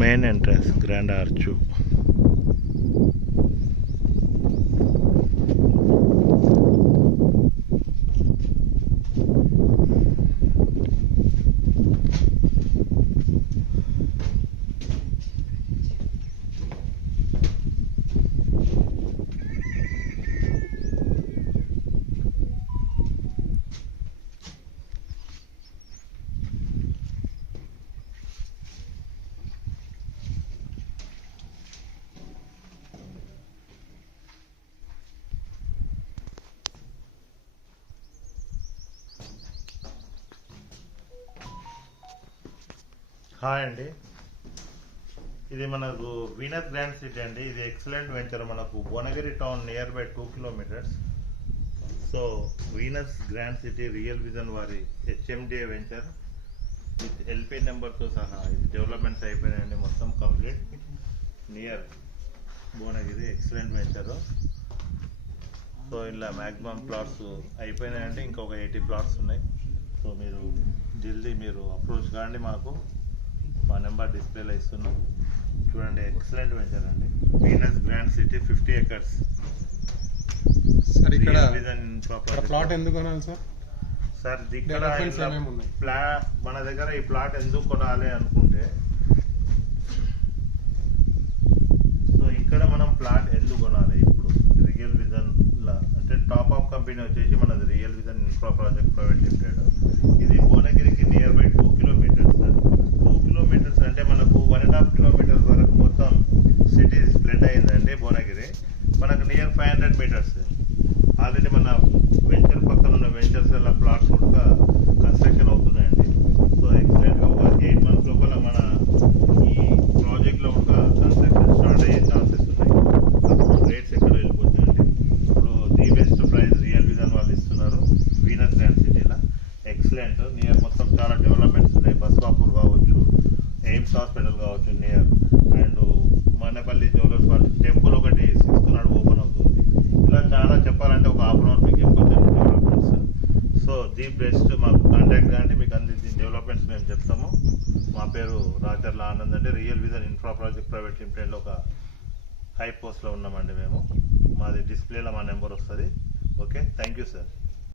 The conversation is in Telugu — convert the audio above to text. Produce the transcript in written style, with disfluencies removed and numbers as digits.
Main entrance grand arch. Hi అండి, ఇది మనకు వీనస్ గ్రాండ్ సిటీ అండి. ఇది ఎక్సలెంట్ వెంచర్ మనకు Bhuvanagiri town near by 2 kilometres. So Venus grand city real vision వారి HMDA వెంచర్ విత్ LP నెంబర్తో సహా ఇది డెవలప్మెంట్స్ అయిపోయినాయండి, మొత్తం complete near Bhuvanagiri. Excellent venture. So ఇలా మ్యాక్సిమం ప్లాట్స్ అయిపోయినాయండి, ఇంకొక 80 ప్లాట్స్ ఉన్నాయి. సో మీరు జల్దీ మీరు అప్రోచ్ కాండి, మాకు మా నెంబర్ డిస్ప్లేలో ఇస్తున్నాం. చూడండి, ఎక్సలెంట్ వెంచర్ అండి. Venus grand city 50 acres. Sir ఇక్కడ ప్లాట్ ఎందుకు కొనాలి సార్? సార్ ఇక్కడ మన దగ్గర ఈ ప్లాట్ ఎందుకు కొనాలి అనుకుంటే, సో ఇక్కడ మనం ప్లాట్ ఎందుకు కొనాలి ఇప్పుడు రియల్ విజన్ లా అంటే టాప్ ఆఫ్ కంపెనీ వచ్చేసి మనది real vision infra project private limited. ఇది భువనగిరికి నియర్ బై 2 కిలోమీటర్స్. 2 కిలోమీటర్స్ అంటే మనకు 1.5 కిలోమీటర్స్ వరకు మొత్తం సిటీ స్ప్లిట్ అయిందండి. భువనగిరి మనకు నియర్ 500 మీటర్స్. ఆల్రెడీ మన వెంచర్ పక్కన ఉన్న వెంచర్స్ అలా ప్లాట్స్ కూడా కన్స్ట్రక్షన్ అవుతున్నాయండి. సో ఎక్సలెంట్గా ఒక 8 months లోపల మన ఈ ప్రాజెక్ట్లో ఒక కన్స్ట్రక్షన్ స్టార్ట్ అయ్యే ఛాన్సెస్ ఉన్నాయి. అప్పుడు రేట్స్ ఎక్కడ వెళ్ళిపోతాయండి. ఇప్పుడు the best price real vision వాళ్ళు ఇస్తున్నారు వీనస్ గ్రాండ్ సిటీలో. ఎక్సలెంట్ నియర్ మొత్తం చాలా డెవలప్మెంట్స్ ఉన్నాయి. బస్వాపూర్ కావచ్చు, ఎయిమ్స్ హాస్పిటల్ కావచ్చు నియర్, అండ్ మనపల్లి జ్యువెలర్స్ వాళ్ళ టెంపుల్ ఒకటి 6th నాడు ఓపెన్ అవుతుంది. ఇలా చాలా చెప్పాలంటే ఒక ½ hour మీకు చెప్పొచ్చండి డెవలప్మెంట్స్. సో ది బెస్ట్ మాకు కాంటాక్ట్ కానీ మీకు అన్ని డెవలప్మెంట్స్ మేము చెప్తాము. మా పేరు రాచర్ల ఆనంద్ అండి. Real vision infra project private లిమిటెడ్లో ఒక హై పోస్ట్లో ఉన్నామండి మేము. మాది డిస్ప్లేలో మా నెంబర్ వస్తుంది. Okay, thank you sir.